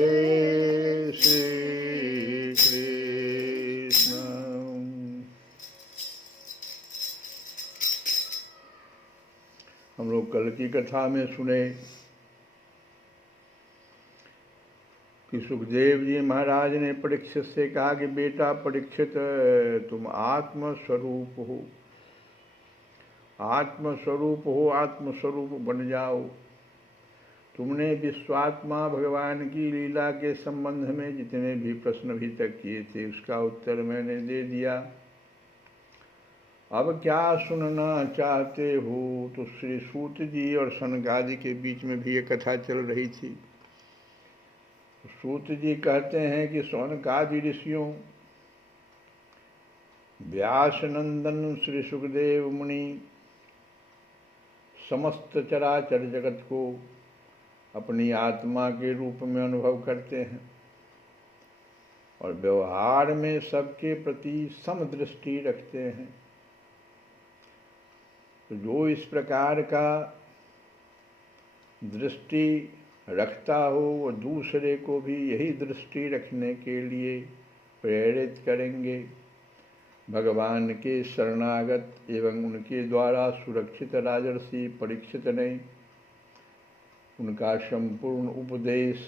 जय श्री कृष्ण। हम लोग कल की कथा में सुने कि सुखदेव जी महाराज ने परीक्षित से कहा कि बेटा परीक्षित, तुम आत्मस्वरूप हो, आत्मस्वरूप हो, आत्मस्वरूप बन जाओ। तुमने विश्वात्मा भगवान की लीला के संबंध में जितने भी प्रश्न अभी तक किए थे उसका उत्तर मैंने दे दिया। अब क्या सुनना चाहते हो? तो श्री सूत जी और सनकादि के बीच में भी ये कथा चल रही थी। सूत जी कहते हैं कि सनकादि ऋषियों, व्यास नंदन श्री सुखदेव मुनि समस्त चराचर जगत को अपनी आत्मा के रूप में अनुभव करते हैं और व्यवहार में सबके प्रति समदृष्टि रखते हैं। तो जो इस प्रकार का दृष्टि रखता हो वो दूसरे को भी यही दृष्टि रखने के लिए प्रेरित करेंगे। भगवान के शरणागत एवं उनके द्वारा सुरक्षित राजर्षि परीक्षित ने उनका संपूर्ण उपदेश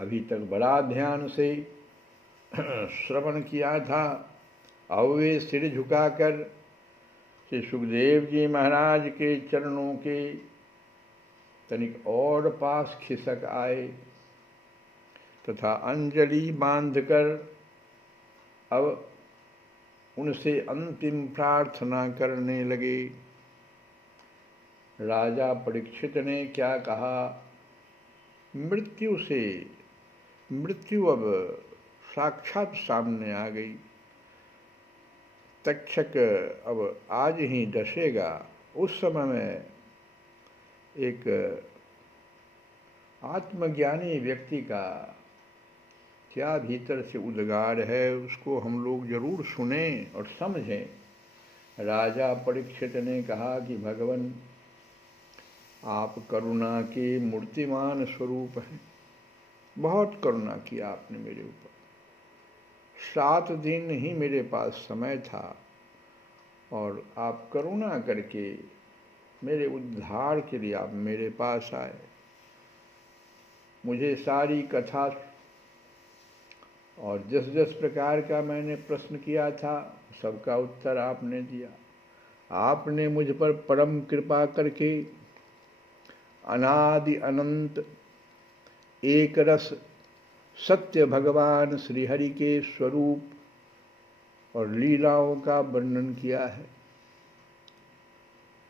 अभी तक बड़ा ध्यान से श्रवण किया था। अब वे सिर झुकाकर श्री सुखदेव जी महाराज के चरणों के तनिक और पास खिसक आए तथा अंजलि बांधकर अब उनसे अंतिम प्रार्थना करने लगे। राजा परीक्षित ने क्या कहा? मृत्यु अब साक्षात सामने आ गई। तक्षक अब आज ही डसेगा। उस समय में एक आत्मज्ञानी व्यक्ति का क्या भीतर से उद्गार है उसको हम लोग जरूर सुने और समझें। राजा परीक्षित ने कहा कि भगवान, आप करुणा के मूर्तिमान स्वरूप हैं। बहुत करुणा किया आपने मेरे ऊपर। 7 दिन ही मेरे पास समय था और आप करुणा करके मेरे उद्धार के लिए आप मेरे पास आए। मुझे सारी कथा और जिस प्रकार का मैंने प्रश्न किया था सबका उत्तर आपने दिया। आपने मुझ पर परम कृपा करके अनादि अनंत एक रस सत्य भगवान श्री हरि के स्वरूप और लीलाओं का वर्णन किया है।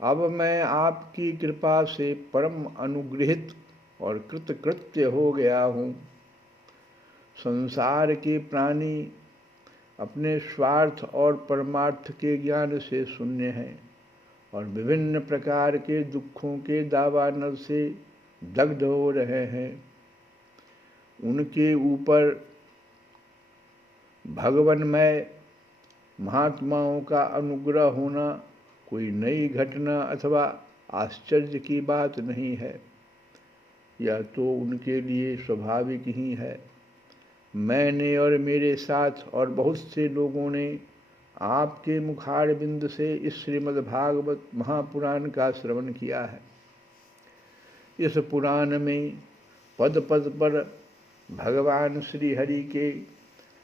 अब मैं आपकी कृपा से परम अनुग्रहित और कृतकृत्य हो गया हूँ। संसार के प्राणी अपने स्वार्थ और परमार्थ के ज्ञान से शून्य हैं और विभिन्न प्रकार के दुखों के दावानल से दग्ध हो रहे हैं। उनके ऊपर भगवन्मय महात्माओं का अनुग्रह होना कोई नई घटना अथवा आश्चर्य की बात नहीं है। यह तो उनके लिए स्वाभाविक ही है। मैंने और मेरे साथ और बहुत से लोगों ने आपके मुखारबिंद से इस श्रीमद्भागवत महापुराण का श्रवण किया है। इस पुराण में पद पद पर भगवान श्री हरि के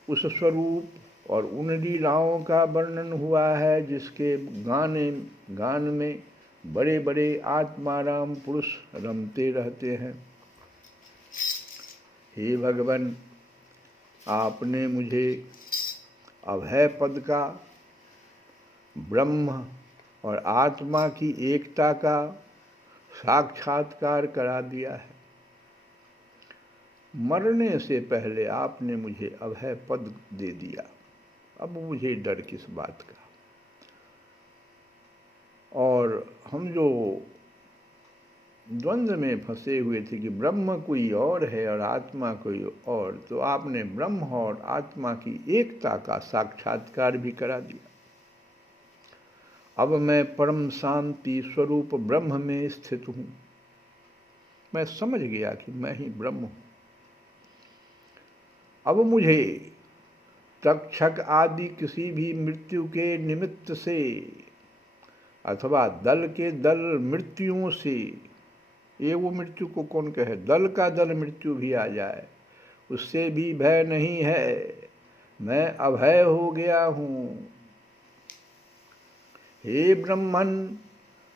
उस स्वरूप और उन लीलाओं का वर्णन हुआ है जिसके गान में बड़े बड़े आत्माराम पुरुष रमते रहते हैं। हे भगवान, आपने मुझे अभय पद का, ब्रह्म और आत्मा की एकता का साक्षात्कार करा दिया है। मरने से पहले आपने मुझे अभय पद दे दिया। अब मुझे डर किस बात का? और हम जो द्वंद्व में फंसे हुए थे कि ब्रह्म कोई और है और आत्मा कोई और, तो आपने ब्रह्म और आत्मा की एकता का साक्षात्कार भी करा दिया। अब मैं परम शांति स्वरूप ब्रह्म में स्थित हूँ। मैं समझ गया कि मैं ही ब्रह्म हूँ। अब मुझे तक्षक आदि किसी भी मृत्यु के निमित्त से अथवा दल के दल मृत्युओं से, ये वो मृत्यु को कौन कहे, दल का दल मृत्यु भी आ जाए उससे भी भय नहीं है। मैं अभय हो गया हूँ। हे ब्रह्मन,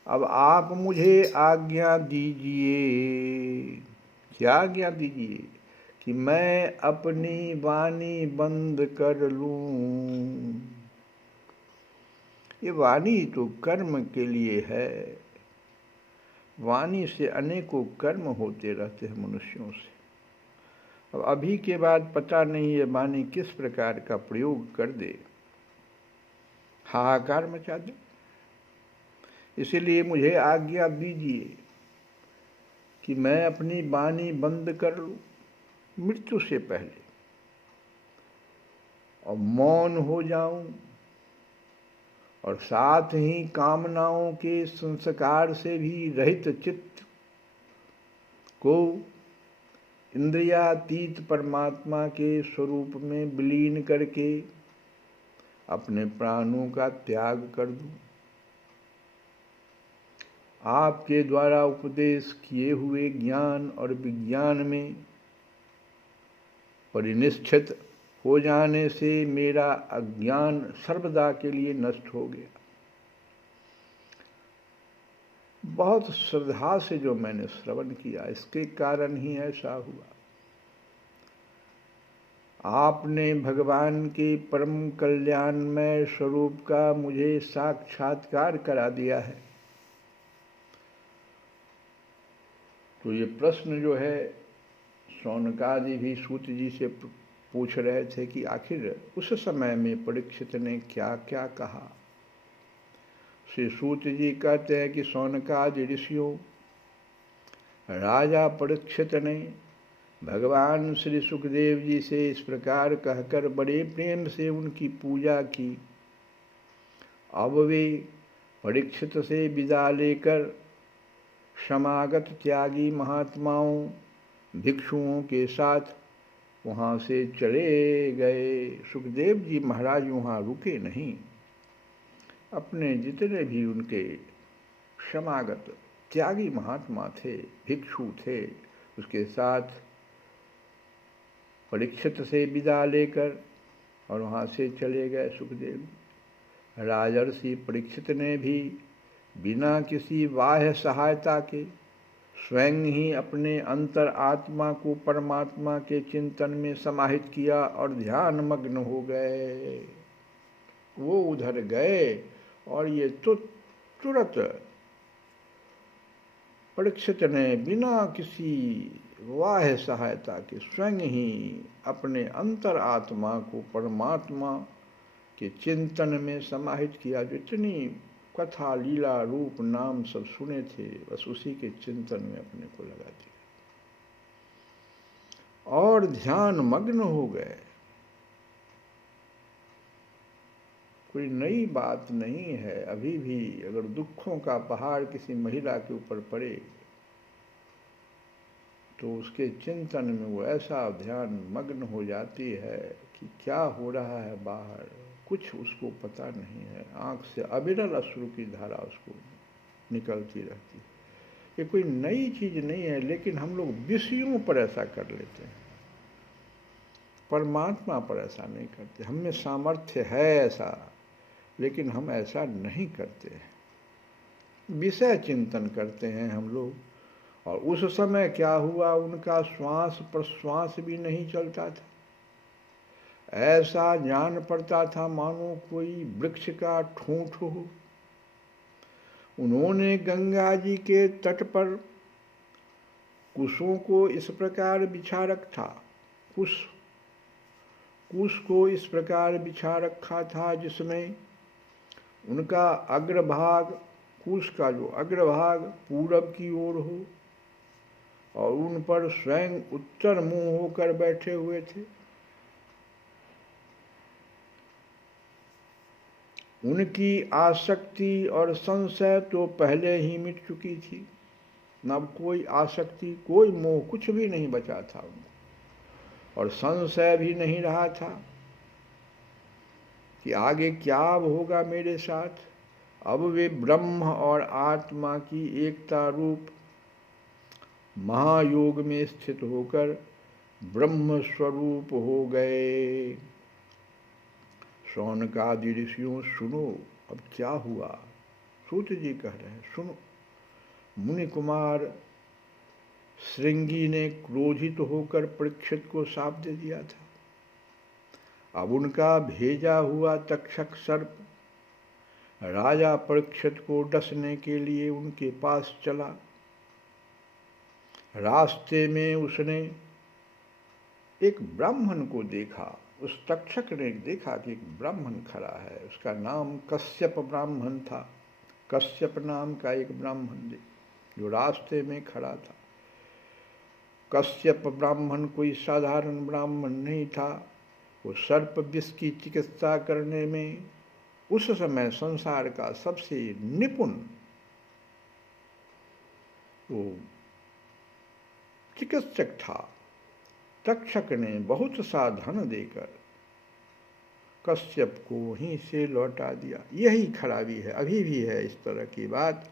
अब आप मुझे आज्ञा दीजिए। क्या आज्ञा दीजिए? कि मैं अपनी वाणी बंद कर लूं। ये वाणी तो कर्म के लिए है। वाणी से अनेकों कर्म होते रहते हैं मनुष्यों से। अब अभी के बाद पता नहीं ये वाणी किस प्रकार का प्रयोग कर दे, हाहाकार मचा दे। इसीलिए मुझे आज्ञा दीजिए कि मैं अपनी वाणी बंद कर लूं मृत्यु से पहले और मौन हो जाऊं, और साथ ही कामनाओं के संस्कार से भी रहित चित्त को इंद्रियातीत परमात्मा के स्वरूप में विलीन करके अपने प्राणों का त्याग कर दूं। आपके द्वारा उपदेश किए हुए ज्ञान और विज्ञान में परिनिष्ठित हो जाने से मेरा अज्ञान सर्वदा के लिए नष्ट हो गया। बहुत श्रद्धा से जो मैंने श्रवण किया, इसके कारण ही ऐसा हुआ। आपने भगवान के परम कल्याणमय स्वरूप का मुझे साक्षात्कार करा दिया है। तो ये प्रश्न जो है शौनकादि भी सूत जी से पूछ रहे थे कि आखिर उस समय में परीक्षित ने क्या क्या कहा। श्री सूत जी कहते हैं कि शौनकादि ऋषियों, राजा परीक्षित ने भगवान श्री सुखदेव जी से इस प्रकार कहकर बड़े प्रेम से उनकी पूजा की। अब वे परीक्षित से विदा लेकर समागत त्यागी महात्माओं भिक्षुओं के साथ वहाँ से चले गए। सुखदेव जी महाराज वहाँ रुके नहीं। अपने जितने भी उनके समागत त्यागी महात्मा थे, भिक्षु थे, उसके साथ परीक्षित से विदा लेकर और वहाँ से चले गए सुखदेव। राजर्षि परीक्षित ने भी बिना किसी बाह्य सहायता के स्वयं ही अपने अंतर आत्मा को परमात्मा के चिंतन में समाहित किया और ध्यान मग्न हो गए। वो उधर गए और ये तो तुरंत परीक्षित ने बिना किसी बाह्य सहायता के स्वयं ही अपने अंतर आत्मा को परमात्मा के चिंतन में समाहित किया। जितनी कथा लीला रूप नाम सब सुने थे, बस उसी के चिंतन में अपने को लगा दिया और ध्यान मग्न हो गए। कोई नई बात नहीं है। अभी भी अगर दुखों का पहाड़ किसी महिला के ऊपर पड़े तो उसके चिंतन में वो ऐसा ध्यान मग्न हो जाती है कि क्या हो रहा है बाहर, कुछ उसको पता नहीं है। आँख से अविरल अश्रु की धारा उसको निकलती रहती है। ये कोई नई चीज़ नहीं है, लेकिन हम लोग विषयों पर ऐसा कर लेते हैं, परमात्मा पर ऐसा नहीं करते। हम में सामर्थ्य है ऐसा, लेकिन हम ऐसा नहीं करते हैं। विषय चिंतन करते हैं हम लोग। और उस समय क्या हुआ, उनका श्वास प्रश्वास भी नहीं चलता था। ऐसा जान पड़ता था मानो कोई वृक्ष का ठूंठ हो। उन्होंने गंगा जी के तट पर कुशों को इस प्रकार बिछा रखा, कुश को इस प्रकार बिछा रखा था जिसमें उनका अग्रभाग, कुश का जो अग्रभाग पूरब की ओर हो और उन पर स्वयं उत्तर मुंह होकर बैठे हुए थे। उनकी आसक्ति और संशय तो पहले ही मिट चुकी थी। न कोई आसक्ति, कोई मोह, कुछ भी नहीं बचा था उनको। और संशय भी नहीं रहा था कि आगे क्या अब होगा मेरे साथ। अब वे ब्रह्म और आत्मा की एकता रूप महायोग में स्थित होकर ब्रह्म स्वरूप हो गए। शौनकादि ऋषियों सुनो, अब क्या हुआ। सूत जी कह रहे हैं सुनो। मुनि कुमार श्रृंगी ने क्रोधित होकर परीक्षित को शाप दे दिया था। अब उनका भेजा हुआ तक्षक सर्प राजा परीक्षित को डसने के लिए उनके पास चला। रास्ते में उसने एक ब्राह्मण को देखा। उस तक्षक ने देखा कि एक ब्राह्मण खड़ा है, उसका नाम कश्यप ब्राह्मण था। कश्यप नाम का एक ब्राह्मण जो रास्ते में खड़ा था। कश्यप ब्राह्मण कोई साधारण ब्राह्मण नहीं था। वो सर्प विष की चिकित्सा करने में उस समय संसार का सबसे निपुण वो चिकित्सक था। तक्षक ने बहुत सा धन देकर कश्यप को वहीं से लौटा दिया। यही खराबी है, अभी भी है इस तरह की बात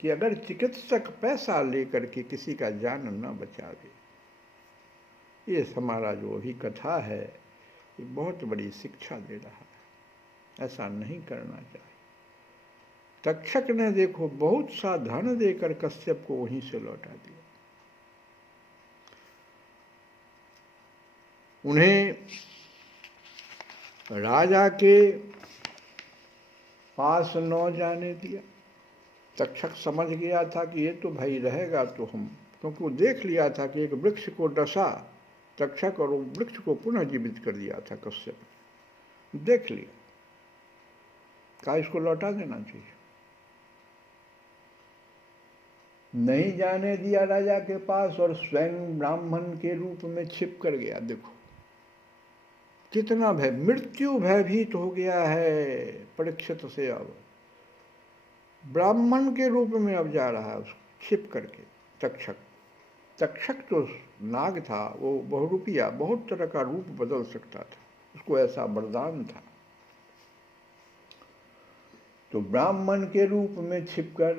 कि अगर चिकित्सक पैसा लेकर के किसी का जान न बचावे। ये हमारा जो अभी कथा है ये बहुत बड़ी शिक्षा दे रहा है, ऐसा नहीं करना चाहिए। तक्षक ने देखो बहुत सा धन देकर कश्यप को वहीं से लौटा दिया। उन्हें राजा के पास न जाने दिया। तक्षक समझ गया था कि ये तो भाई रहेगा तो हम, क्योंकि वो देख लिया था कि एक वृक्ष को डसा तक्षक और वो वृक्ष को पुनः जीवित कर दिया था कश्यप, देख लिया। कहा इसको लौटा देना चाहिए। नहीं जाने दिया राजा के पास और स्वयं ब्राह्मण के रूप में छिप कर गया। देखो कितना भय, मृत्यु भयभीत हो गया है परीक्षित से। अब ब्राह्मण के रूप में अब जा रहा है उसको छिप करके। तक्षक तो नाग था, वो बहुरूपिया बहुत तरह का रूप बदल सकता था, उसको ऐसा वरदान था। तो ब्राह्मण के रूप में छिपकर,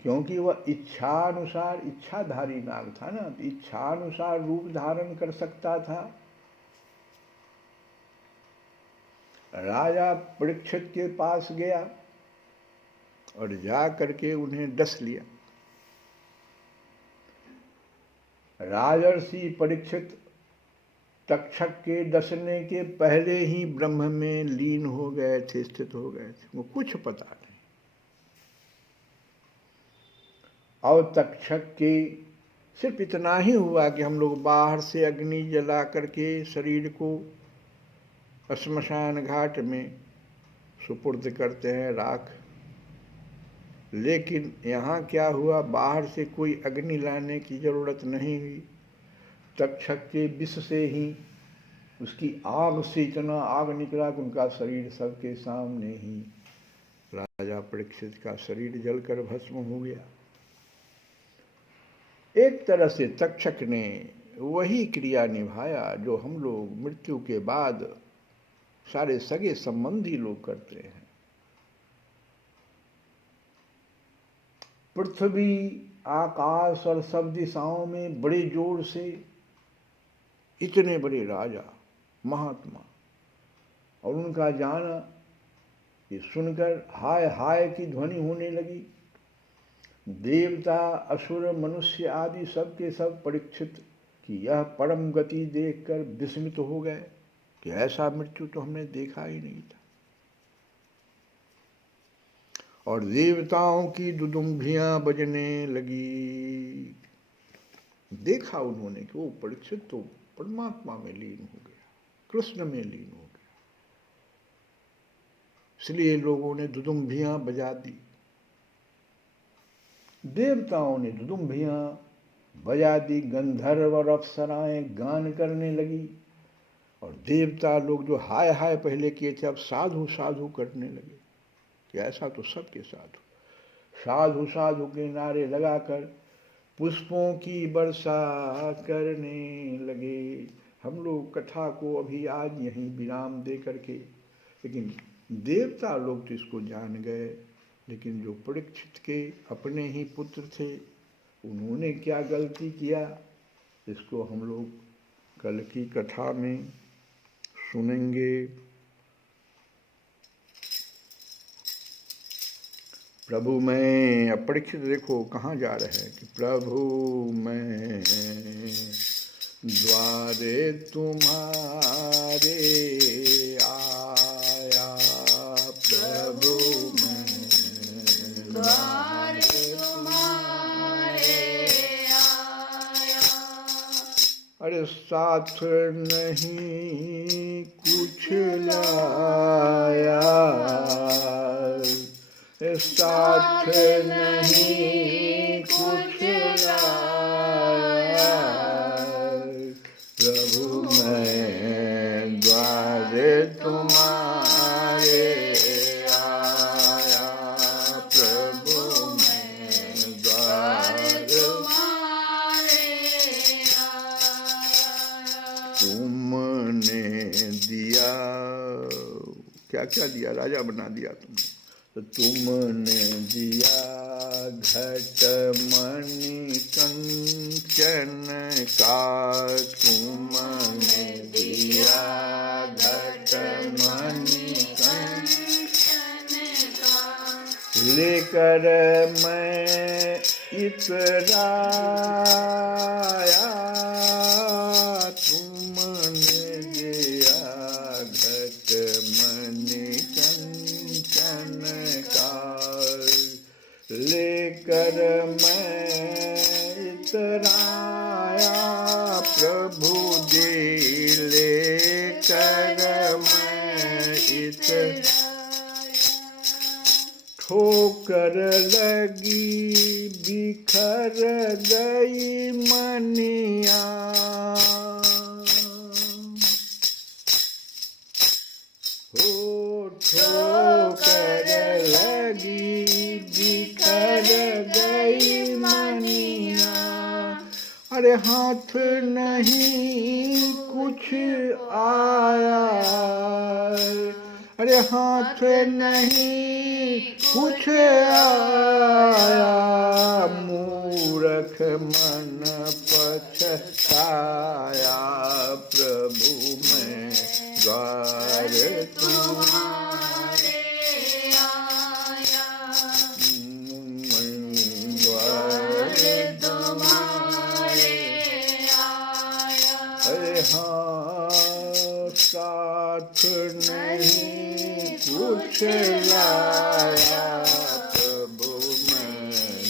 क्योंकि वह इच्छानुसार इच्छाधारी नाग था ना, तो इच्छानुसार रूप धारण कर सकता था। राजा परीक्षित के पास गया और जा करके उन्हें डस लिया। राजर्षि परीक्षित तक्षक के डसने के पहले ही ब्रह्म में लीन हो गए थे, स्थित हो गए थे, वो कुछ पता नहीं। और तक्षक के सिर्फ इतना ही हुआ कि हम लोग बाहर से अग्नि जला करके शरीर को श्मशान घाट में सुपुर्द करते हैं राख, लेकिन यहाँ क्या हुआ, बाहर से कोई अग्नि लाने की जरूरत नहीं हुई। तक्षक के विष से ही, उसकी आग से इतना आग निकला कि उनका शरीर सबके सामने ही राजा परीक्षित का शरीर जलकर भस्म हो गया। एक तरह से तक्षक ने वही क्रिया निभाया जो हम लोग मृत्यु के बाद सारे सगे संबंधी लोग करते हैं। पृथ्वी आकाश और सब दिशाओं में बड़े जोर से इतने बड़े राजा महात्मा और उनका जाना, ये सुनकर हाय हाय की ध्वनि होने लगी। देवता असुर मनुष्य आदि सब के सब परीक्षित की यह परम गति देखकर विस्मित हो गए कि ऐसा मृत्यु तो हमने देखा ही नहीं था। और देवताओं की दुदुम्भियां बजने लगी। देखा उन्होंने कि वो परीक्षित तो परमात्मा में लीन हो गया, कृष्ण में लीन हो गया। इसलिए लोगों ने दुदुम्भियां बजा दी। देवताओं ने दुदुम्भियां बजा दी, गंधर्व और अप्सराएं गान करने लगी और देवता लोग जो हाय हाय पहले किए थे अब साधु साधु करने लगे कि ऐसा तो सबके साधु। साधु साधु के नारे लगाकर पुष्पों की वर्षा करने लगे। हम लोग कथा को अभी आज यहीं विराम दे करके, लेकिन देवता लोग तो इसको जान गए, लेकिन जो परीक्षित के अपने ही पुत्र थे, उन्होंने क्या गलती किया, इसको हम लोग कल की कथा में सुनेंगे। प्रभु मैं, अपरीक्षित देखो कहाँ जा रहे हैं कि प्रभु मैं द्वारे तुम्हारे आया, प्रभु मैं द्वारे तुम्हारे आया। अरे साथ नहीं कुछ लाया, साथ नहीं कुछ लाया, प्रभु मैं द्वारे तुम्हारे आया, प्रभु मैं द्वारे तुम्हारे आया। तुमने दिया, क्या क्या दिया, राजा बना दिया तुमने। तो तुमने दिया घट मणि कंचन का, तुमने दिया घट मणि कंचन का, लेकर मैं इतराया, तुमने दिया घट मणि लेकर मैं इतराया, प्रभु जी लेकर मैं इतराया। ठोकर लगी बिखर गई मनिया, हो ठोकर लगी बिखर गई मनिया। अरे हाथ नहीं कुछ आया, अरे हाथ नहीं कुछ आया, मूर्ख मन पछताया, प्रभु मैं द्वार तुम्हारे आया, द्वार तुम्हारे आया। अरे हाँ साथ नहीं कुछ लाया, प्रभु मैं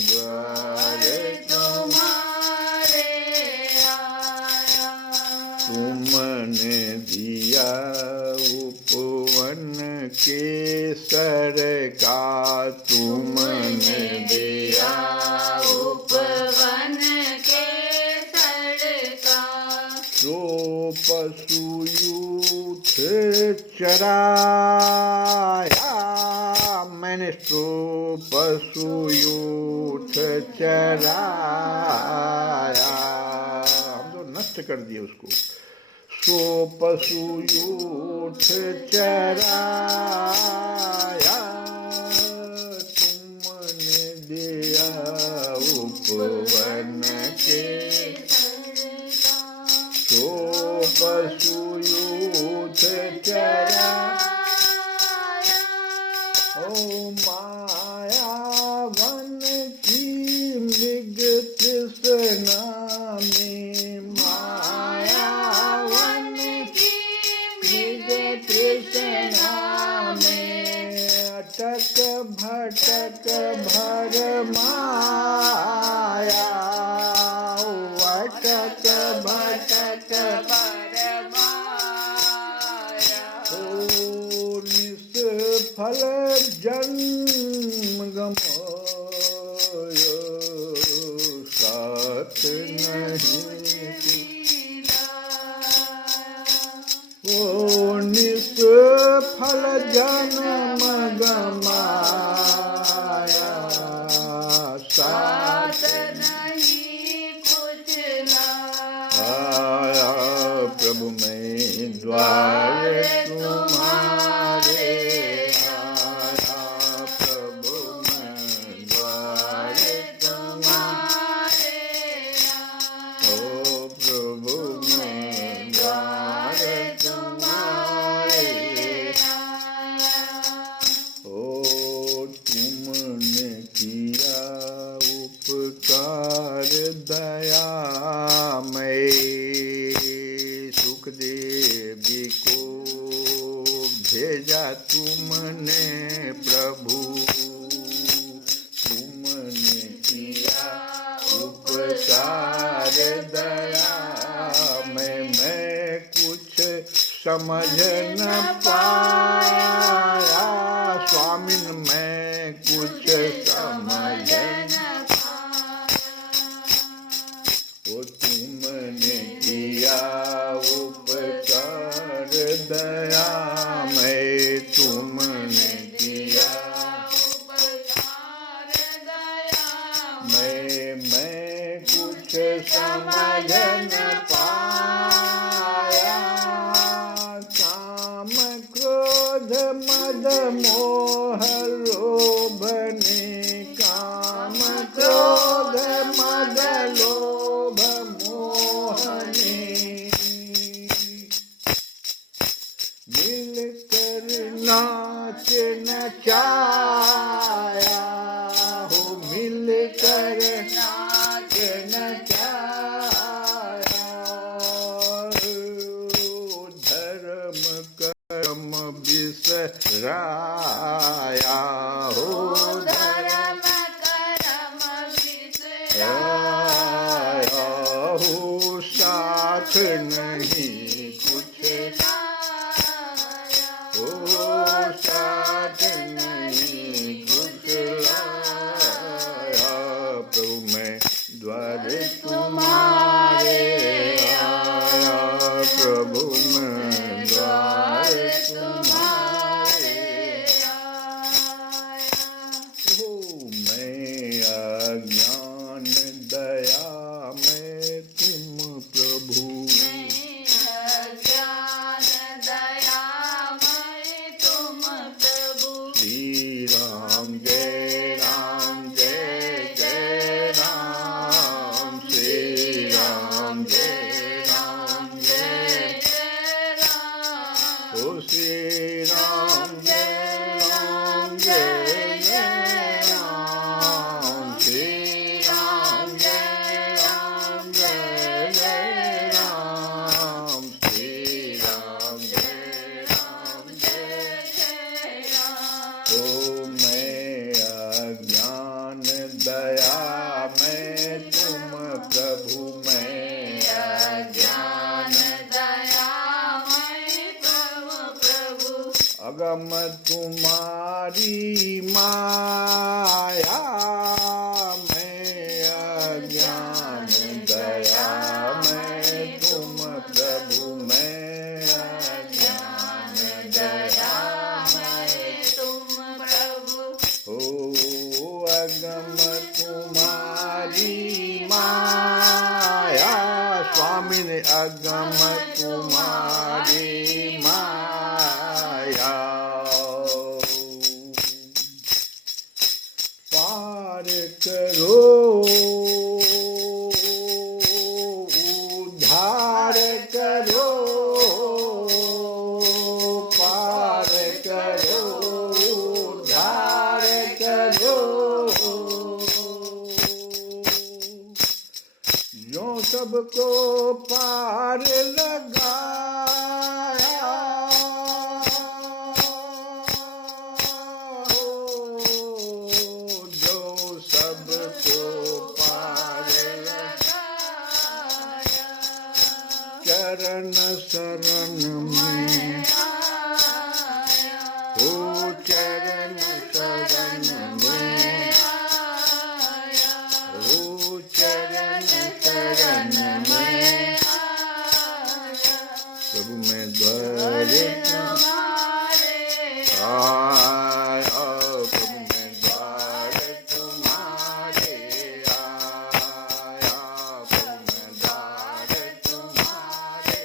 द्वार तुम्हारे आया। तुमने दिया उपवन केसर का, तुमने दिया उपवन केसर का, जो पशु यूथ चराया, मैंने सो पशु यूथ चराया, हम तो नष्ट कर दिए उसको। सो पशु यूथ चराया, तुमने दिया उपवन के, सो पशु यूथ चराया। ओ माया वन की मृग तृष्णा में, माया वन की मृग तृष्णा में, अटक भटक भर माया, अटक भटक भर माया। ओ निष्फल जन्म गमाया, साथ नहीं ओ निष्फल जन्म गमाया, साथ नहीं प्रभु मैं द्वार तुम्हारे आया, प्रभु मैं द्वार तुम्हारे आया, ओ प्रभु मैं द्वार तुम्हारे आया। ओ तुमने किया उपकार दयामय, सुखदेव जी को भेजा तुमने प्रभु, तुमने किया उपकार दयामय, मैं कुछ समझ न पाया, स्वामी मैं कुछ समझ न वो तुमने किया उपकार दयामय, तुमने किया उपकार दयामय, मैं कुछ समझ न पाया, काम क्रोध मद मोह लोभ ने, काम क्रोध मद लोभ मोहने, मिलकर नाच नचाया, हो मिलकर नाच नचाया, धर्म कर्म बिसराया, हो धर्म कर्म बिसराया, हो साथ नहीं कुछ लाया, हो साथ नहीं कुछ लाया, प्रभु मैं द्वार तुम्हारे आया, प्रभु मैं द्वार तुम्हारे आया। हो मैं अज्ञान दया में तुम प्रभु, अज्ञान दया में तुम प्रभु, श्री राम जय राम जय जय राम, श्री राम जय राम जय जय राम, ओ श्री राम जय राम जय जय राम, श्री राम जय राम जय जय राम, श्री राम जय राम जय जय राम। ओ मैं अज्ञान दया में तुम प्रभु, मैं अज्ञान दया में तुम प्रभु, अगम तुम्हारी माया, मैं अज्ञान दया में तुम प्रभु, मैं अज्ञान दया में तुम प्रभु, ओ अगम तुम्हारी माया, स्वामी ने अगम तुम्हारी माया, पार करो उद्धार करो, पार करो उद्धार करो, जो सबको पार लगाया, जो सबको पार लगाया, चरण शरण में आया, ओ चरण शरण में आया, ओ चरण शरण में आया, प्रभु मैं द्वार तुम्हारे आया, प्रभु मैं द्वार तुम्हारे आया, प्रभु मैं द्वार तुम्हारे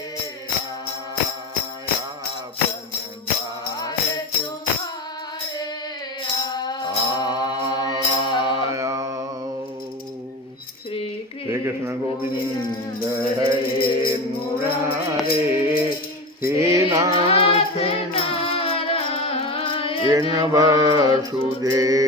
हे नाथ नारायण वासुदेव।